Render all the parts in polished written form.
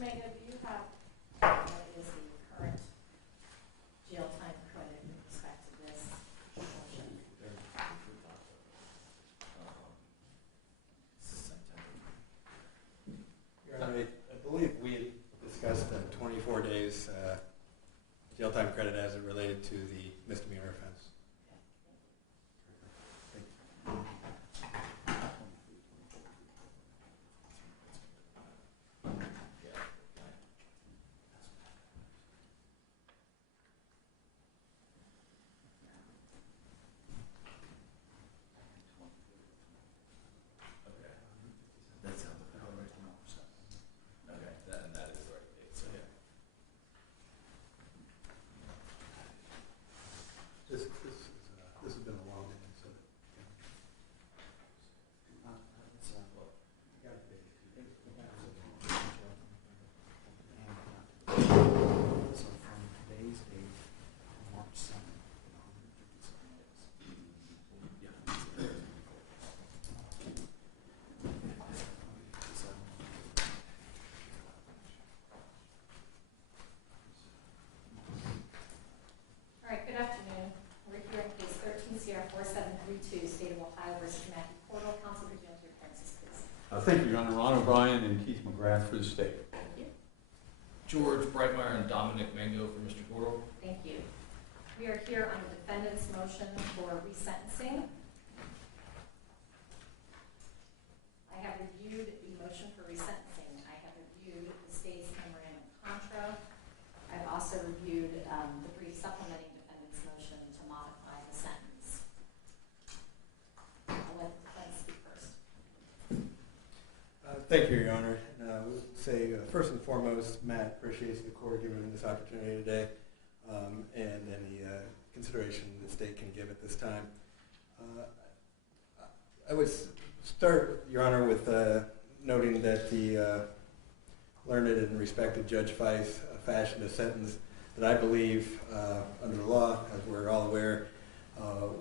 Megan, do you have what is the current jail time credit with respect to this motion? I believe we discussed 24 days jail time credit as it related to the misdemeanor offense. This has been a long day, so. So from today's date, March 7th, 157 days. All right, good afternoon. We're here in case 13 CR 4732, State of Ohio versus Matthew Cordle. Counsel, could you enter your appearances, please? Thank you, Your Honor. Ron O'Brien and Keith McGrath for the state. Thank you. George Breitmeyer and Dominic Mango for Mr. Cordle. Thank you. We are here on the defendant's motion for resentencing. I have reviewed the motion for resentencing. I have reviewed the state's memorandum contra. I've also reviewed the brief supplementing defendant's motion to modify the sentence. I'll let the defendant speak first. Thank you, Your Honor. And I would say, first and foremost, Matt appreciates the court giving this opportunity today and any consideration the state can give at this time. I would start, Your Honor, with noting that the learned and respected Judge Fife fashioned a sentence that I believe, under the law, as we're all aware,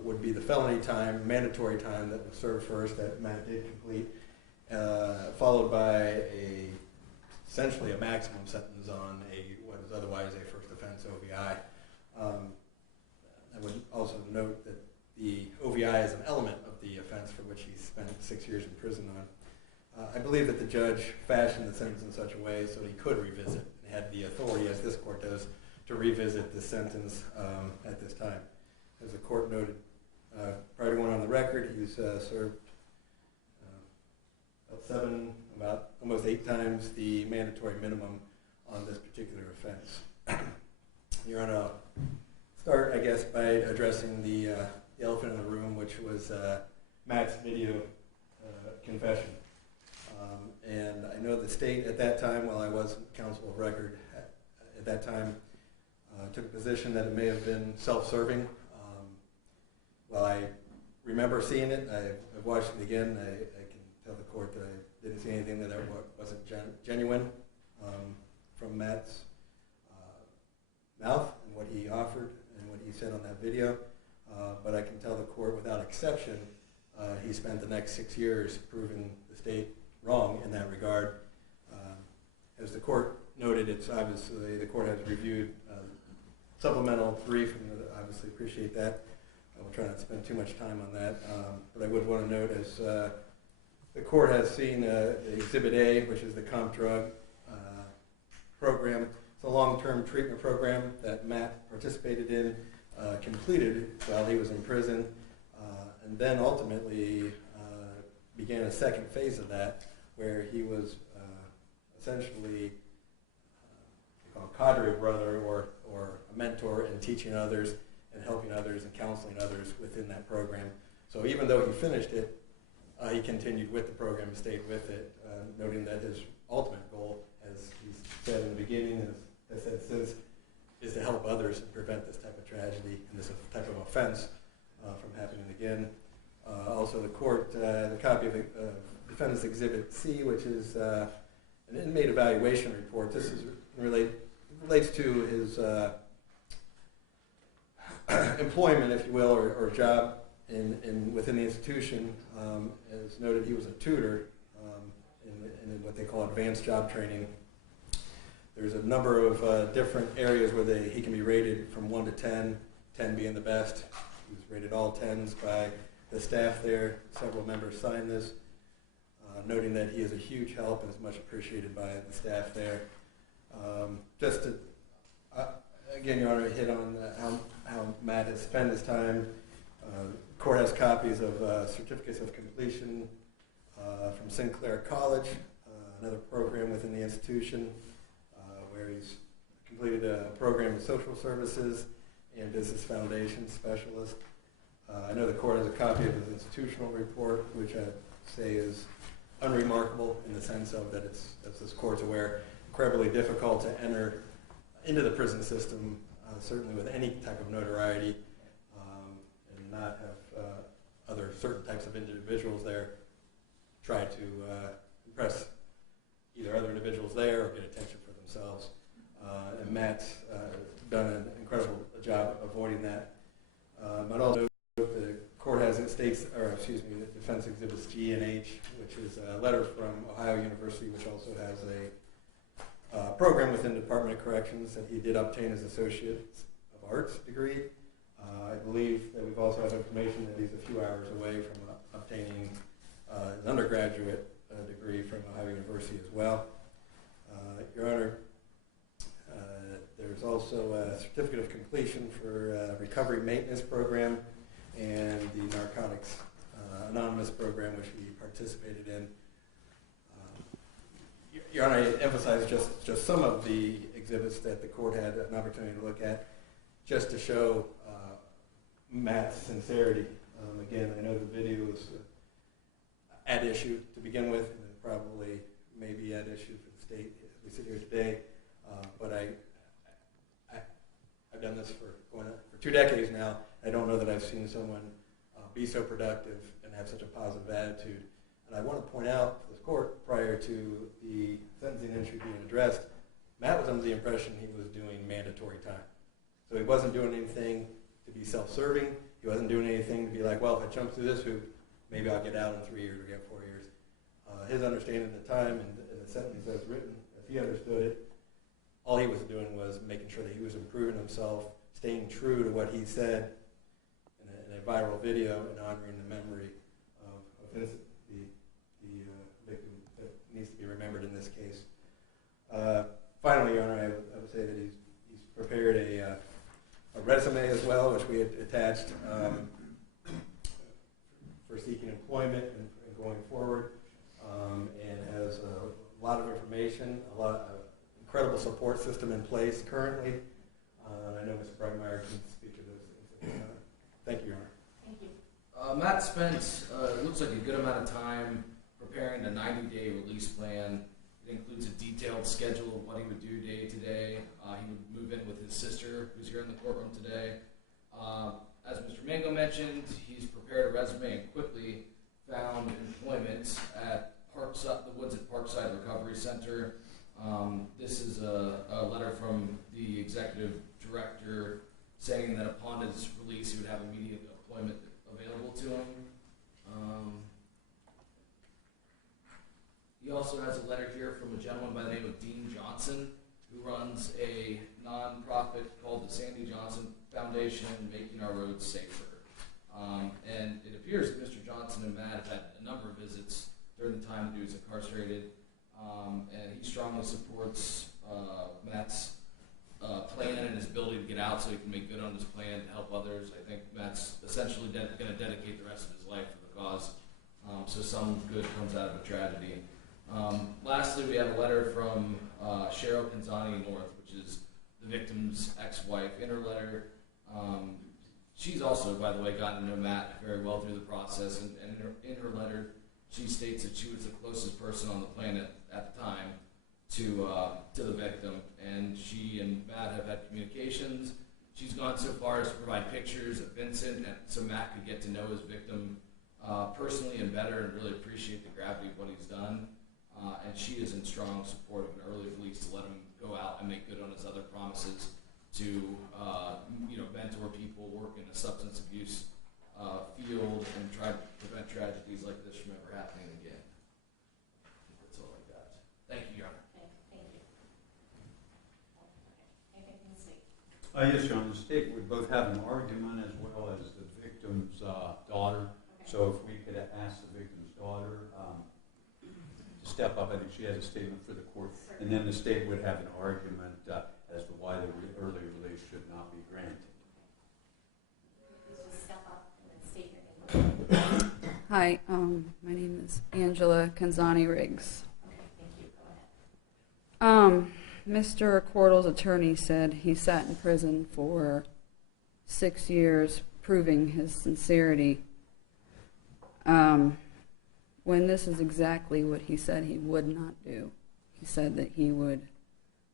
would be the felony time, mandatory time that was served first, that Matt did complete, followed by essentially a maximum sentence on what is otherwise a first offense OVI. I would also note that the OVI is an element of the offense for which he spent 6 years in prison on. I believe that the judge fashioned the sentence in such a way so he could revisit and had the authority, as this court does, to revisit the sentence at this time. As the court noted, prior to going on the record, he was served about almost 8 times the mandatory minimum on this particular offense. Your Honor, I'll start, I guess, by addressing the elephant in the room, which was Matt's video confession. And I know the state at that time, while I wasn't counsel of record at that time, took a position that it may have been self-serving. While I remember seeing it, I've watched it again, I can tell the court that I didn't see anything that wasn't genuine from Matt's mouth and what he offered and what he said on that video. But I can tell the court without exception he spent the next 6 years proving the state wrong in that regard. As the court noted, it's obviously the court has reviewed supplemental brief, and obviously appreciate that. I will try not to spend too much time on that, but I would want to note as the court has seen the Exhibit A, which is the comp drug program. It's a long-term treatment program that Matt participated in, completed while he was in prison, and then ultimately began a second phase of that, where he was essentially a cadre brother or a mentor in teaching others and helping others and counseling others within that program. So even though he finished it, he continued with the program and stayed with it, noting that his ultimate goal, as he said in the beginning, and as I said since, is to help others and prevent this type of tragedy and this type of offense from happening again. Also, the court, the copy of Defendant's Exhibit C, which is an inmate evaluation report. This is relates to his employment, if you will, or job within the institution. As noted, he was a tutor in what they call advanced job training. There's a number of different areas where he can be rated from 1 to 10, 10 being the best. He was rated all 10s by the staff there. Several members signed this, noting that he is a huge help and is much appreciated by the staff there. Just to, again, Your Honor, hit on how Matt has spent his time. The court has copies of certificates of completion from Sinclair College, another program within the institution, where he's completed a program in social services and business foundation specialist. I know the court has a copy of his institutional report, which I say is unremarkable in the sense of that it's, as this court's aware, incredibly difficult to enter into the prison system, certainly with any type of notoriety, and not have other certain types of individuals there try to impress either other individuals there or get attention for themselves. And Matt's done an incredible job avoiding that. But also, the court has the Defense Exhibits G and H, which is a letter from Ohio University, which also has a program within the Department of Corrections that he did obtain his Associate of Arts degree. I believe that we've also had information that he's a few hours away from obtaining his undergraduate degree from Ohio University as well. Your Honor, there's also a certificate of completion for recovery maintenance program and the Narcotics Anonymous program, which he participated in. Your Honor, I emphasize just some of the exhibits that the court had an opportunity to look at, just to show Matt's sincerity. Again, I know the video is at issue to begin with, and it probably may be at issue for the state as we sit here today. But I've done this for 2 decades now. I don't know that I've seen someone be so productive and have such a positive attitude. And I want to point out to the court, prior to the sentencing entry being addressed, Matt was under the impression he was doing mandatory time. So he wasn't doing anything to be self-serving. He wasn't doing anything to be like, well, if I jump through this hoop, maybe I'll get out in 3 years or get 4 years. His understanding at the time and the sentence as written, as he understood it, all he was doing was making sure that he was improving himself, staying true to what he said in a viral video and honoring the memory of the victim that needs to be remembered in this case. Finally, Your Honor, I would say that he's prepared a resume as well, which we had attached for seeking employment and going forward, and has a lot of information, incredible support system in place currently. I know Mr. Breitmeyer can speak to this. Thank you, Your Honor. Thank you. Matt spent, looks like a good amount of time preparing a 90-day release plan. It includes a detailed schedule of what he would do day to day. He would move in with his sister, who's here in the courtroom today. As Mr. Mango mentioned, he's prepared a resume and quickly found employment at the Woods at Parkside Recovery Center. This is a letter from the executive director saying that upon his release, he would have immediate employment available to him. He also has a letter here from a gentleman by the name of Dean Johnson, who runs a nonprofit called the Sandy Johnson Foundation, Making Our Roads Safer. And it appears that Mr. Johnson and Matt have had a number of visits during the time that he was incarcerated, and he strongly supports Matt's plan and his ability to get out so he can make good on his plan to help others. I think Matt's essentially going to dedicate the rest of his life to the cause, so some good comes out of a tragedy. Lastly, we have a letter from Cheryl Kanzani North, which is the victim's ex-wife. In her letter, she's also, by the way, gotten to know Matt very well through the process, and in her letter, she states that she was the closest person on the planet at the time to the victim, and she and Matt have had communications. She's gone so far as to provide pictures of Vincent, and so Matt could get to know his victim personally and better, and really appreciate the gravity of what he's done. And she is in strong support of an early release to let him go out and make good on his other promises to mentor people, work in a substance abuse field, and try to prevent tragedies like this from ever happening again. That's all I got. Thank you, Your Honor. Thank you. Okay. Anything from the state? Yes, Your Honor. The state would both have an argument as well as the victim's daughter. Okay. So if we could ask the victim's daughter to step up, I think she has a statement for the court. Certainly. And then the state would have an argument as to why the early release should not be granted. Please just step up and then state your name. Hi, my name is Angela Kanzani Riggs. Okay, thank you. Go ahead. Mr. Cordle's attorney said he sat in prison for 6 years, proving his sincerity. When this is exactly what he said he would not do. He said that he would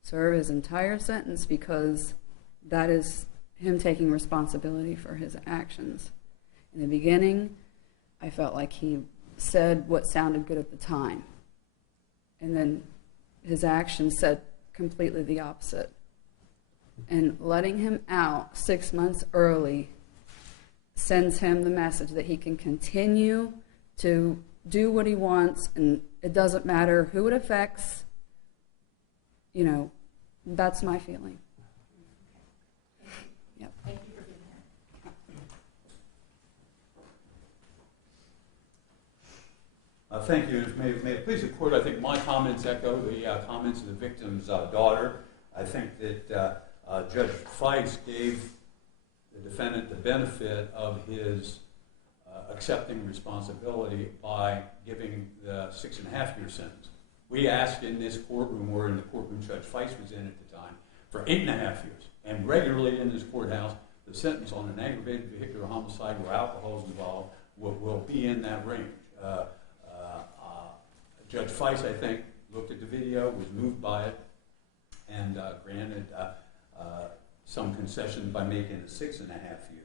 serve his entire sentence because that is him taking responsibility for his actions. In the beginning, I felt like he said what sounded good at the time. And then his actions said completely the opposite. And letting him out 6 months early sends him the message that he can continue to do what he wants, and it doesn't matter who it affects. That's my feeling. Yep. Thank you for being here. Thank you. May it please the court, I think my comments echo the comments of the victim's daughter. I think that Judge Feist gave the defendant the benefit of his accepting responsibility by giving the 6.5-year sentence. We asked in this courtroom, or in the courtroom Judge Feist was in at the time, for 8.5 years. And regularly in this courthouse, the sentence on an aggravated vehicular homicide where alcohol is involved will be in that range. Judge Feist, I think, looked at the video, was moved by it, and granted some concession by making it 6.5 years.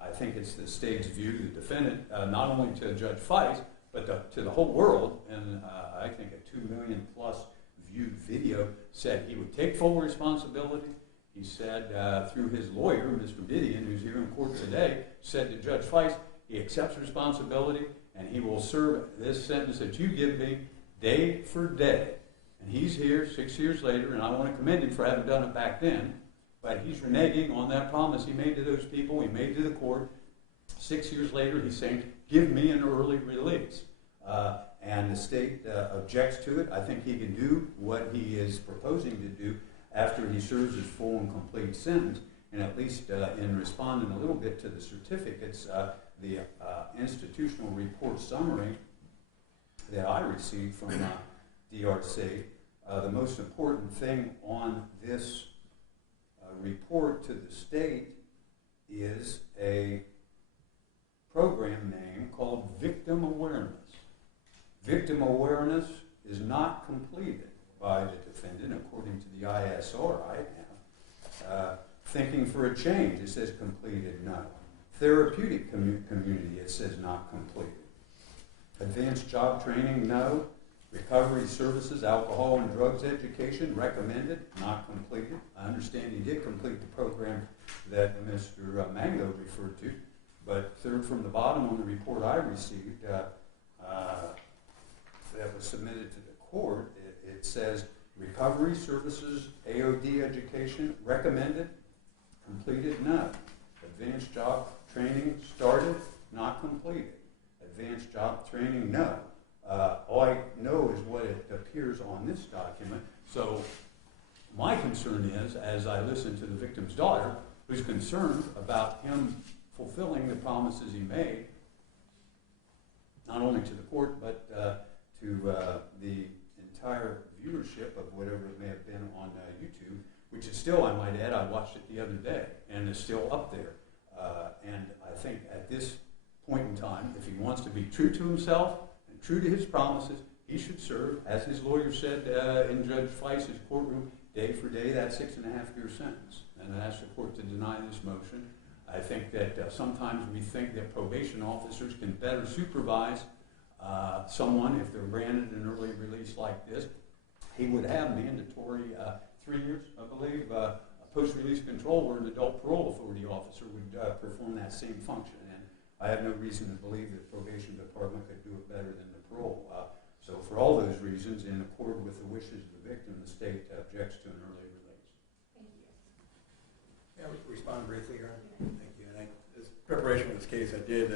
I think it's the state's view, the defendant, not only to Judge Feist, but to the whole world, and I think a 2 million plus viewed video, said he would take full responsibility. He said through his lawyer, Mr. Didion, who's here in court today, said to Judge Feist, he accepts responsibility and he will serve this sentence that you give me day for day. And he's here 6 years later, and I want to commend him for having done it back then, but he's reneging on that promise he made to those people, he made to the court. 6 years later, he's saying, give me an early release. And the state objects to it. I think he can do what he is proposing to do after he serves his full and complete sentence. And at least in responding a little bit to the certificates, the institutional report summary that I received from DRC, the most important thing on this report to the state is a program name called Victim Awareness. Victim awareness is not completed by the defendant, according to the ISR I have. Thinking for a change, it says completed, no. Therapeutic community, it says not completed. Advanced job training, no. Recovery services, alcohol and drugs education, recommended, not completed. I understand he did complete the program that Mr. Mango referred to, but third from the bottom on the report I received, that was submitted to the court, it says recovery services, AOD education, recommended, completed, no. Advanced job training started, not completed. Advanced job training, no. All I know is what it appears on this document. So my concern is, as I listen to the victim's daughter, who's concerned about him fulfilling the promises he made, not only to the court, but to the entire viewership of whatever it may have been on YouTube, which is still, I might add, I watched it the other day, and is still up there. And I think at this point in time, if he wants to be true to himself and true to his promises, he should serve, as his lawyer said in Judge Feist's courtroom, day for day, that 6.5-year sentence. And I ask the court to deny this motion. I think that sometimes we think that probation officers can better supervise someone if they're granted an early release like this. He would have mandatory 3 years, I believe, post-release control where an adult parole authority officer would perform that same function. And I have no reason to believe that the probation department could do it better than the parole. So for all those reasons, in accord with the wishes of the victim, the state objects to an early release. Thank you. Yeah, we can respond briefly, Your Honor. Thank you. And as preparation for this case, I did,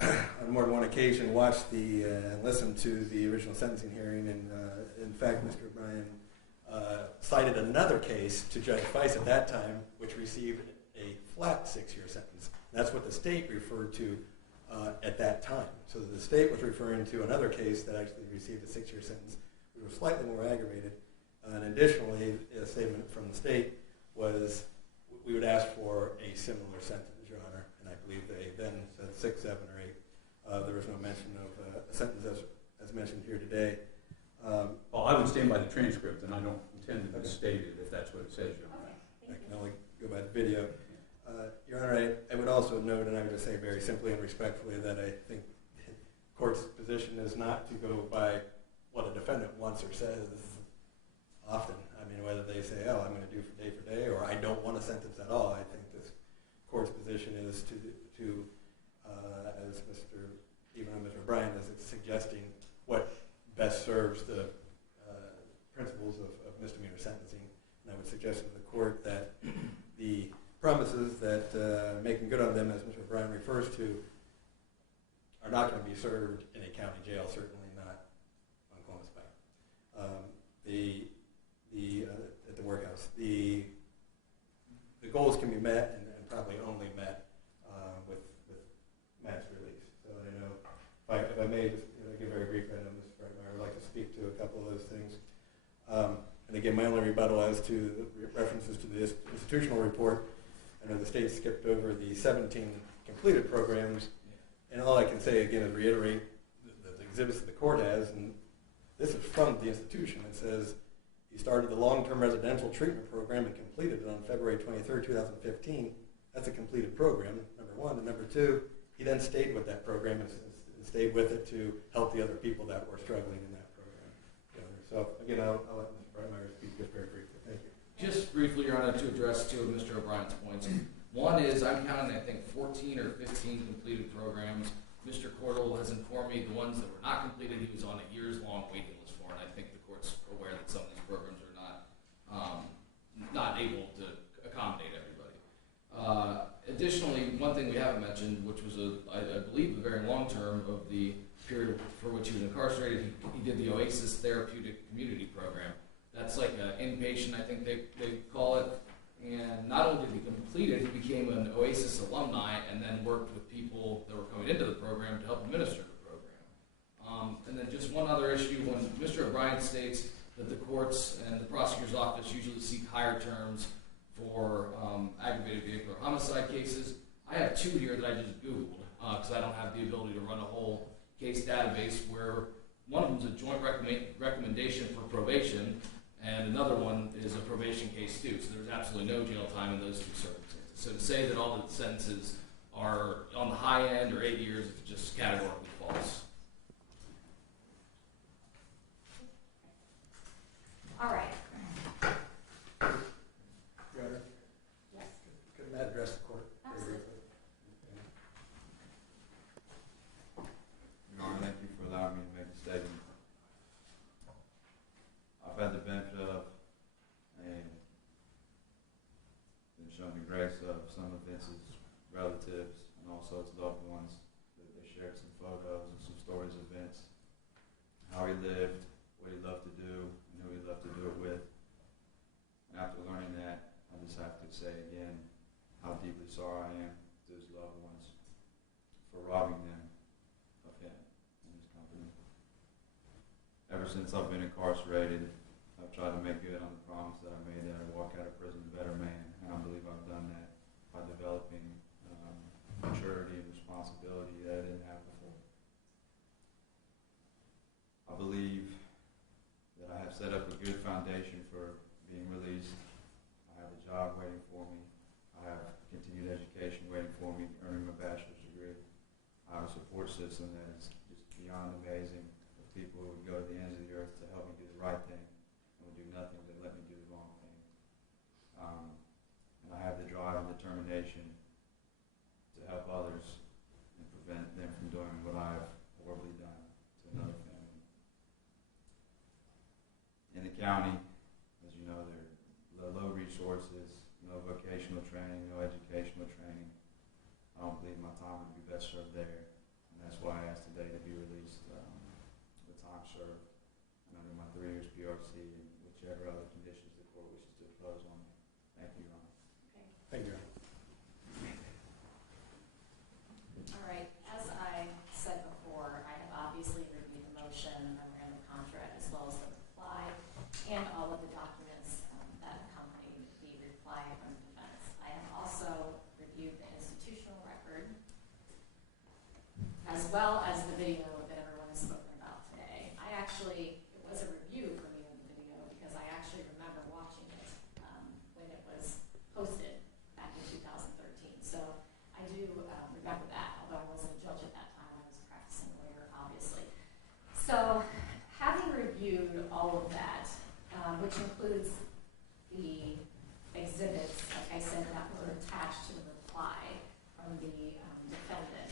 on more than one occasion, watch and listen to the original sentencing hearing. And in fact, Mr. O'Brien cited another case to Judge Feist at that time, which received a flat 6-year sentence. That's what the state referred to at that time. So the state was referring to another case that actually received a 6-year sentence, which was slightly more aggravated. And additionally, a statement from the state was, we would ask for a similar sentence, Your Honor. And I believe they then said 6, 7, or 8. There was no mention of a sentence as mentioned here today. Well, I would stand by the transcript, and I don't intend to misstate it if that's what it says, Your Honor. I can only go by the video. Your Honor, I would also note, and I would just say very simply and respectfully, that I think the court's position is not to go by what a defendant wants or says often. I mean, whether they say, oh, I'm going to do for day, or I don't want a sentence at all. I think this court's position is to as Mr. O'Brien is suggesting, what best serves the principles of misdemeanor sentencing. And I would suggest to the court that the promises that making good on them, as Mr. O'Brien refers to, are not going to be served in a county jail, certainly not on Columbus Bank. At the workhouse. The goals can be met and probably only met with Matt's release. So I know, if I may just give a very brief, I know Mr. Brightmeyer would like to speak to a couple of those things. And again, my only rebuttal as to the references to this institutional report, I know the state skipped over the 17 completed programs, and all I can say again is reiterate the exhibits that the court has, and this is from the institution. It says he started the long-term residential treatment program and completed it on February 23rd, 2015. That's a completed program, number one. And number two, he then stayed with that program and stayed with it to help the other people that were struggling in that program. So again, I'll let Mr. Brightmeyer speak just very briefly. Thank you. Just briefly, Your Honor, to address two of Mr. O'Brien's points. One is I'm counting, I think, 14 or 15 completed programs. Mr. Cordle has informed me the ones that were not completed, he was on a years-long waiting list for, and I think the court's aware that some of these programs are not able to accommodate everybody. Additionally, one thing we haven't mentioned, which was, I believe, a very long term of the period for which he was incarcerated, he did the Oasis Therapeutic Community Program. That's like an inpatient, I think they call it. And not only did he complete it, he became an Oasis alumni and then worked with people that were coming into the program to help administer the program. And then just one other issue, when Mr. O'Brien states that the courts and the prosecutor's office usually seek higher terms for aggravated vehicular homicide cases, I have two here that I just Googled because I don't have the ability to run a whole case database, where one of them is a joint recommendation for probation, and another one is a probation case too. So there's absolutely no jail time in those two circumstances. So to say that all the sentences are on the high end or 8 years is just categorically false. All right. Your Honor, Yes. could Matt address the court? Absolutely. Your Honor, thank you for allowing me to make a statement ever since I've been incarcerated, I've tried to make good on the promise that I made that I'd walk out of prison a better man, and I believe I've done that by developing maturity and responsibility that I didn't have before. I believe that I have set up a good foundation for being released. I have a job waiting for me. I have continued education waiting for me, earning my bachelor's degree. I have a support system that is just beyond amazing, of people who would go to the ends of the earth to help me do the right thing and would do nothing to let me do the wrong thing. And I have the drive and determination to help others and prevent them from doing what I've horribly done to another family. In the county, as you know, there are low resources, no vocational training, no educational training. I don't believe my time would be best served there, and that's why I asked today to be released with time served and under my 3 years PRC and whichever other conditions the court wishes to impose on me. Thank you, Your Honor. Okay. Thank you. All right, as I said before, I have obviously reviewed the motion, memorandum of contract, as well as the reply, and all of the documents that accompanied the reply from the defense. I have also reviewed the institutional record, as well as the video that everyone has spoken about today. It was a review for me of the video because I actually remember watching it when it was posted back in 2013. So I do remember that, although I wasn't a judge at that time. I was a practicing lawyer, obviously. So having reviewed all of that, which includes the exhibits, like I said, that were attached to the reply from the defendant,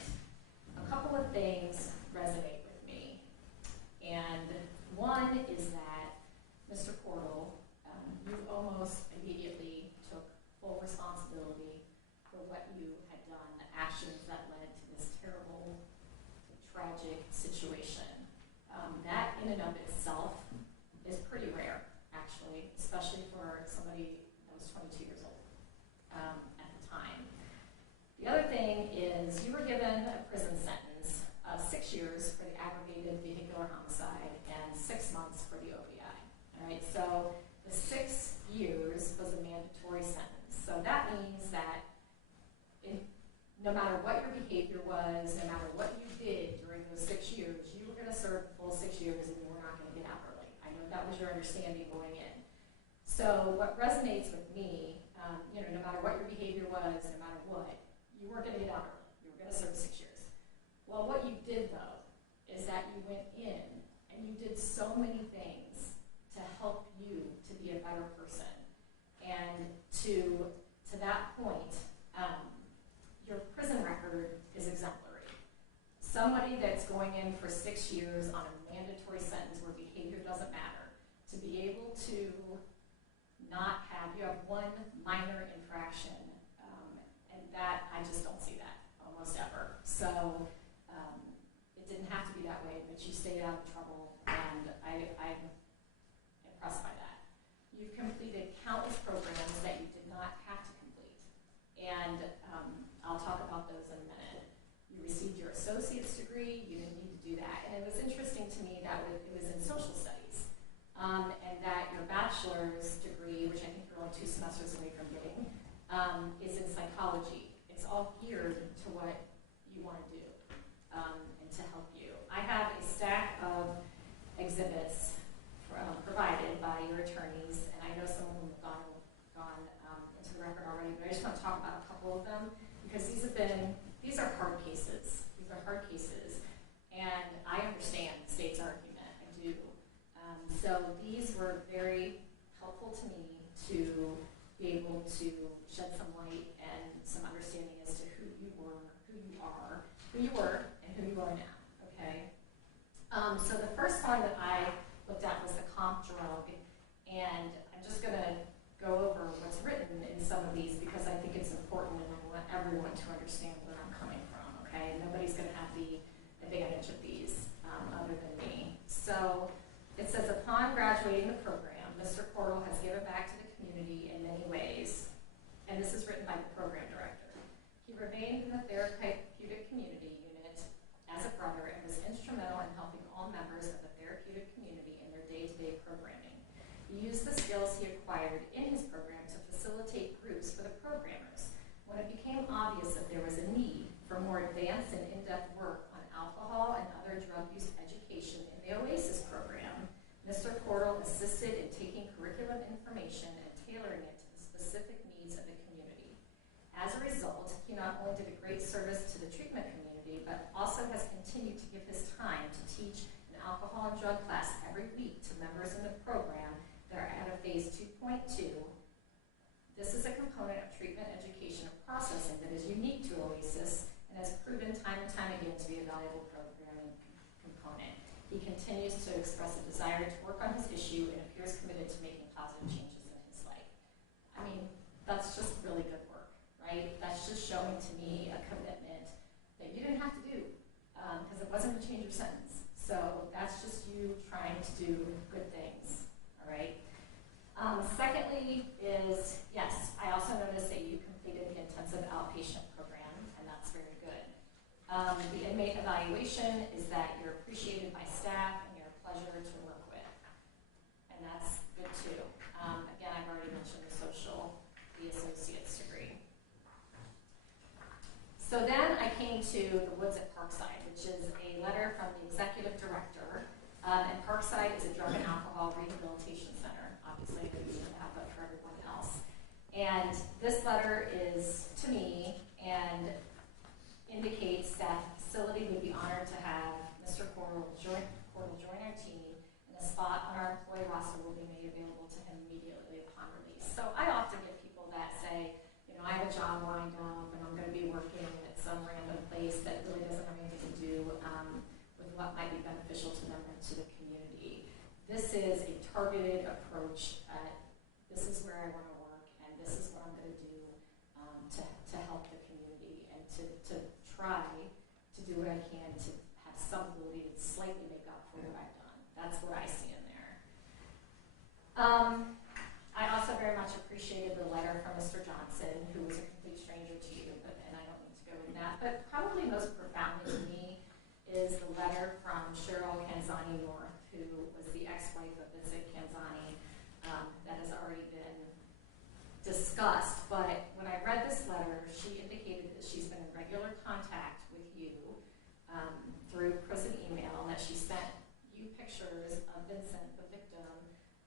a couple of things resonate with me. And one is that, Mr. Cordle, you almost immediately took full responsibility for what you had done, the actions that led to this terrible, tragic situation. That in and of itself is pretty rare, actually, especially for somebody that was 22 years old at the time. The other thing is you were given a prison sentence of 6 years for the aggravated vehicular homicide and 6 months for the OVI. All right, so the 6 years was a mandatory sentence. So that means that no matter what your behavior was, no matter what you did during those 6 years, you were going to serve the full 6 years and you were not going to get out early. I know that was your understanding going in. So what resonates with me, no matter what your behavior was, no matter what, you weren't going to get out early. You were going to serve 6 years. Well, what you did, though, is that you went in and you did so many things to help you to be a better person. And to that point, your prison record is exemplary. Somebody that's going in for 6 years on a mandatory sentence where behavior doesn't matter, to be able to not have, you have one minor infraction, and that, I just don't see that almost ever. So it didn't have to be that way, but you stayed out of trouble, and I'm impressed by that. You've completed countless programs that you did not have to complete, and I'll talk about those in a minute. You received your associate's degree, you didn't need to do that, and it was interesting to me that it was in social studies, and that your bachelor's degree, which I think you're only 2 semesters away from getting, is in psychology. It's all geared to what you want to do and to help you. I have a stack of exhibits provided by your attorneys, and I know some of them have gone into the record already, but I just want to talk about a couple of them because these are hard cases. These are hard cases, and I understand He used the skills he acquired in his program to facilitate groups for the programmers. When it became obvious that there was a need for more advanced and in-depth work on alcohol and other drug use education in the OASIS program, Mr. Cordle assisted in taking curriculum information and tailoring it to the specific needs of the community. As a result, he not only did a great service to the treatment community, but also has continued to give his time to teach an alcohol and drug class every week to members in the program that are at a phase 2.2. This is a component of treatment education and processing that is unique to OASIS and has proven time and time again to be a valuable programming component. He continues to express a desire to work on his issue and appears committed to making positive changes in his life. I mean, that's just really good work, right? That's just showing to me a commitment that you didn't have to do because it wasn't a change of sentence. So that's just you trying to do good things, all right? Secondly is, yes, I also noticed that you completed the intensive outpatient program, and that's very good. The inmate evaluation is that you're appreciated by staff and you're a pleasure to work with, and that's good too. Again, I've already mentioned the associate's degree. So then I came to the Woods at Parkside, which is a letter from the executive director, and Parkside is a drug and alcohol rehabilitation center. Obviously, we need to have that for everyone else. And this letter is to me and indicates that the facility would be honored to have Mr. Cordle join our team, and a spot on our employee roster will be made available to him immediately upon release. So I often get people that say, you know, I have a job lined up and I'm going to be working at some random place that really doesn't have anything to do with what might be beneficial to them and to the community. This is a targeted approach. This is where I want to work, and this is what I'm going to do to help the community and to try to do what I can to have some ability to slightly make up for what I've done. That's what I see in there. I also very much appreciated the letter from Mr. Johnson, who was a complete stranger to you, and I don't need to go into that. But probably most profoundly to me is the letter from Cheryl Canzani North, who was the ex-wife of Vincent Canzani, that has already been discussed. But when I read this letter, she indicated that she's been in regular contact with you through prison email, and that she sent you pictures of Vincent, the victim,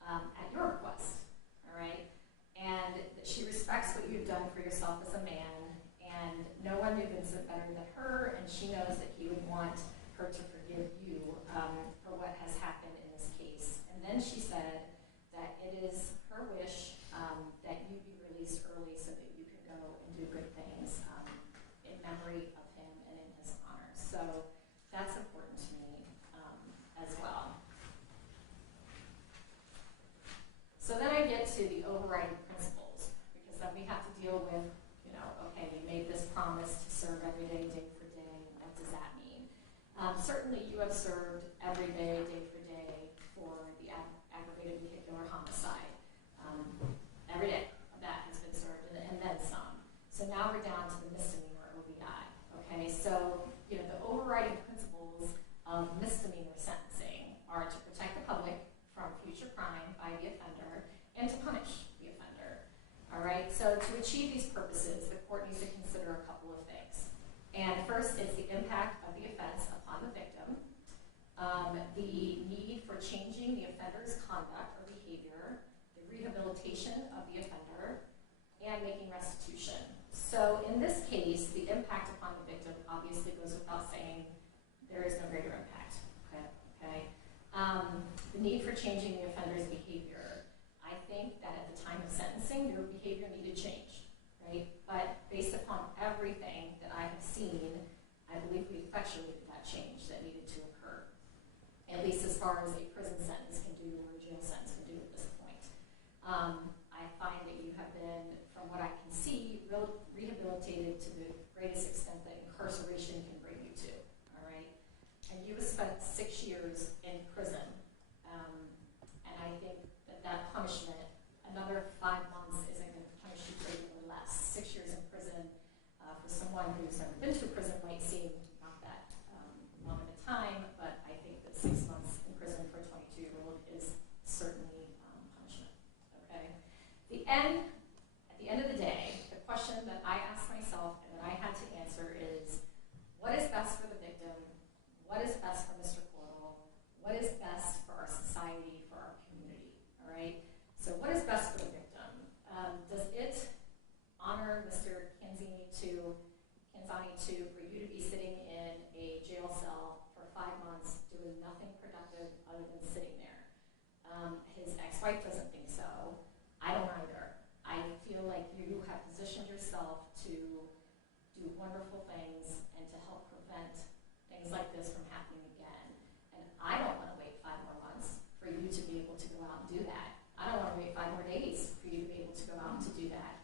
at your request, all right? And that she respects what you've done for yourself as a man, and no one knew Vincent better than her, and she knows that he would want her to forgive you for what has happened in this case. And then she said that it is her wish that you be released early so that you can go and do good things in memory of him and in his honor. So that's important to me as well. So then I get to the overriding principles, because then we have to deal with, you know, okay, you made this promise to serve every day, day for day. What does that mean? Certainly you have served every day, day for day for the aggravated vehicular homicide. Every day of that has been served, and then some. So now we're down to the misdemeanor OVI. Okay, so you know the overriding principles of misdemeanor sentencing are to protect the public from future crime by the offender and to punish the offender. All right, so to achieve these purposes, the court needs to consider a couple of things. And first is the impact of the offense upon the victim, the need for changing the offender's conduct or behavior, the rehabilitation of the offender, and making restitution. So in this case, the impact upon the victim obviously goes without saying. There is no greater impact. Okay. The need for changing the offender's behavior. I think that at the time of sentencing, your behavior needed change, right? But based upon everything that I have seen, I believe we effectuated that change that needed to occur, at least as far as a prison sentence can do or a jail sentence can do at this point. I find that you have been, from what I can see, rehabilitated to the greatest extent that incarceration can bring you to, all right? And you have spent 6 years in prison, and I think that that punishment, another 5 months isn't going to punish you greatly less. 6 years in prison for someone who's never been to a prison might seem not that long of a time, but I think that 6 months in prison for a 22-year-old is certainly punishment. other than sitting there. His ex-wife doesn't think so. I don't either. I feel like you have positioned yourself to do wonderful things and to help prevent things like this from happening again. And I don't want to wait 5 more months for you to be able to go out and do that. I don't want to wait 5 more days for you to be able to go out and to do that.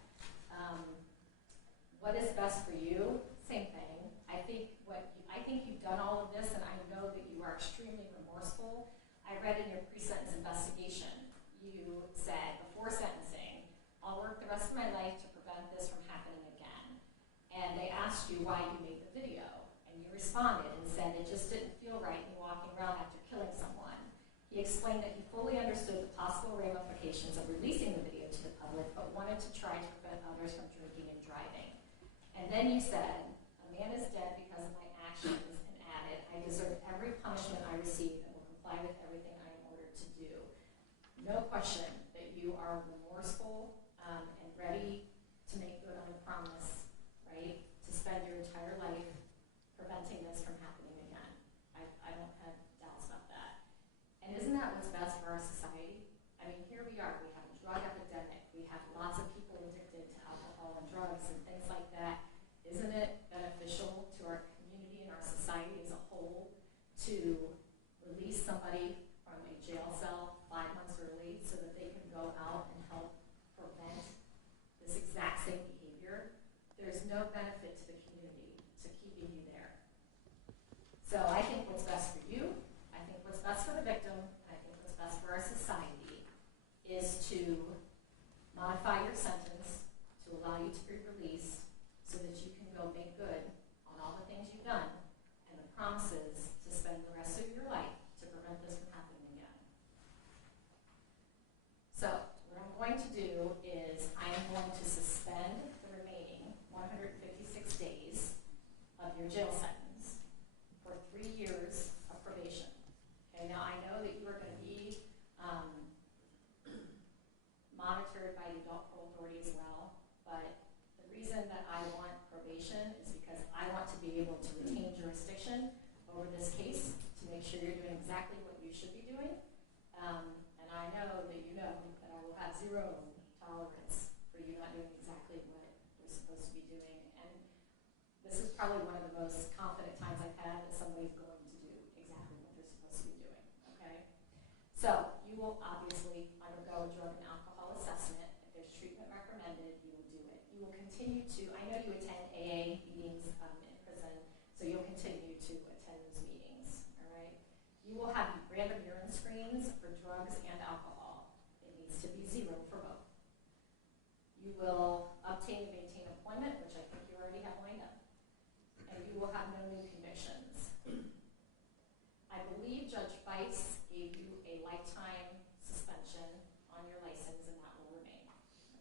What is best for you? Same thing. I think you've done all of this, and I know that you are extremely remorseful. I read in your pre-sentence investigation, you said before sentencing, I'll work the rest of my life to prevent this from happening again. And they asked you why you made the video, and you responded and said it just didn't feel right me walking around after killing someone. He explained that he fully understood the possible ramifications of releasing the video to the public, but wanted to try to prevent others from drinking and driving. And then you said, a man is dead because of my actions, and added, I deserve every punishment I receive and will comply with everything I am ordered to do. No question that you are remorseful and ready to make good on the promise, right? To spend your entire life preventing this from happening again. I don't have doubts about that. And isn't that what's best for our society? I mean, here we are. We have a drug epidemic. We have lots of people addicted to alcohol and drugs and things like that. Isn't it beneficial to our community and our society as a whole to release somebody from a jail cell 5 months early so that they can go out and help prevent this exact same behavior? There's no benefit to the community to keeping you there. So I think what's best for you, I think what's best for the victim, I think what's best for our society is to modify your sentence to allow you to be released so that you can go make good on all the things you've done and the promises to spend the rest of your life to prevent this from happening again. So what I'm going to do is I am going to suspend the remaining 156 days of your jail sentence for 3 years of probation. Okay, now I know that you are going to be monitored by the Adult Parole Authority as well, but the reason that I want probation is because I want to be able to retain jurisdiction over this case to make sure you're doing exactly what you should be doing. And I know that you know that I will have 0 tolerance for you not doing exactly what you're supposed to be doing. And this is probably one of the most confident times I've had that somebody's going to do exactly what they're supposed to be doing, okay? So you will obviously undergo a drug and alcohol assessment. If there's treatment recommended, you will do it. You will continue to, I know you attend AA meetings in prison, so you'll continue to attend those meetings, all right? You will have random urine screens for drugs and alcohol. It needs to be 0 for both. You will obtain and maintain employment, which I think you already have lined up. And you will have no new convictions. I believe Judge Feist gave you a lifetime suspension on your license, and that will remain,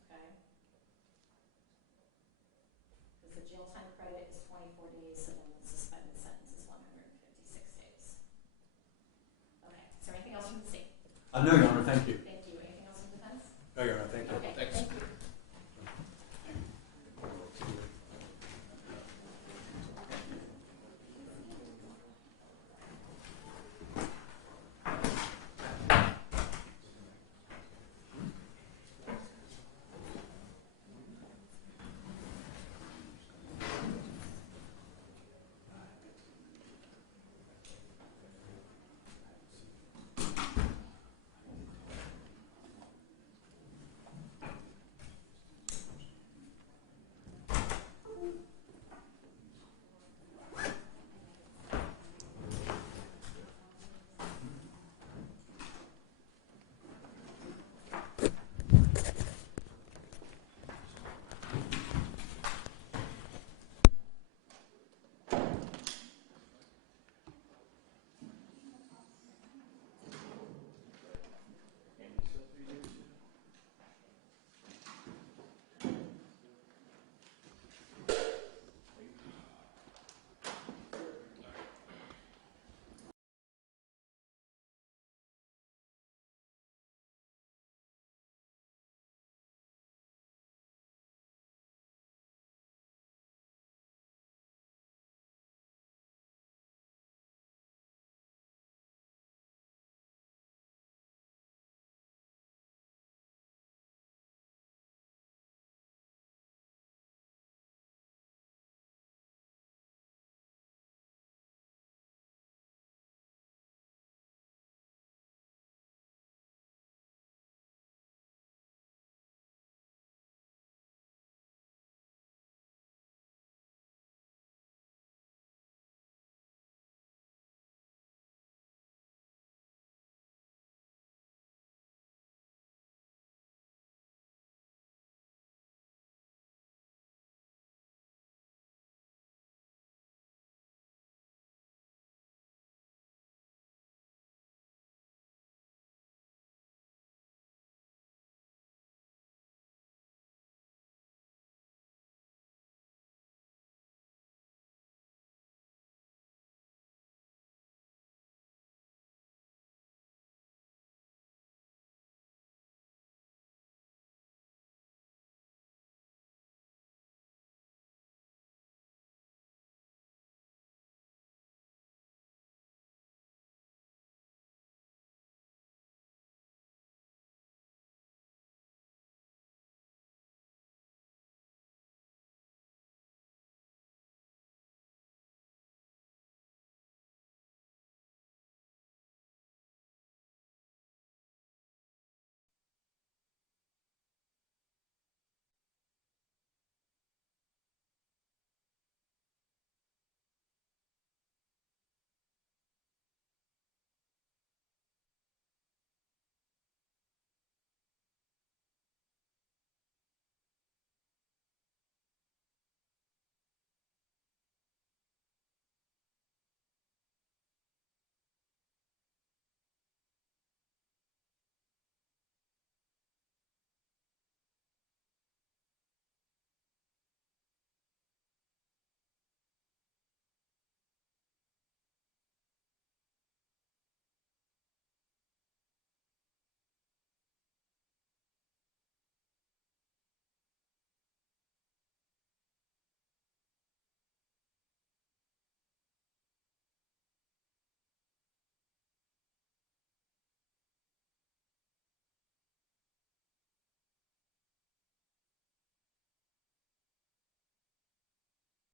okay? Because the jail time credit is 24 days, so then the suspended sentence is 156 days. Okay, is there anything else from the state? No, Your Honor, thank you.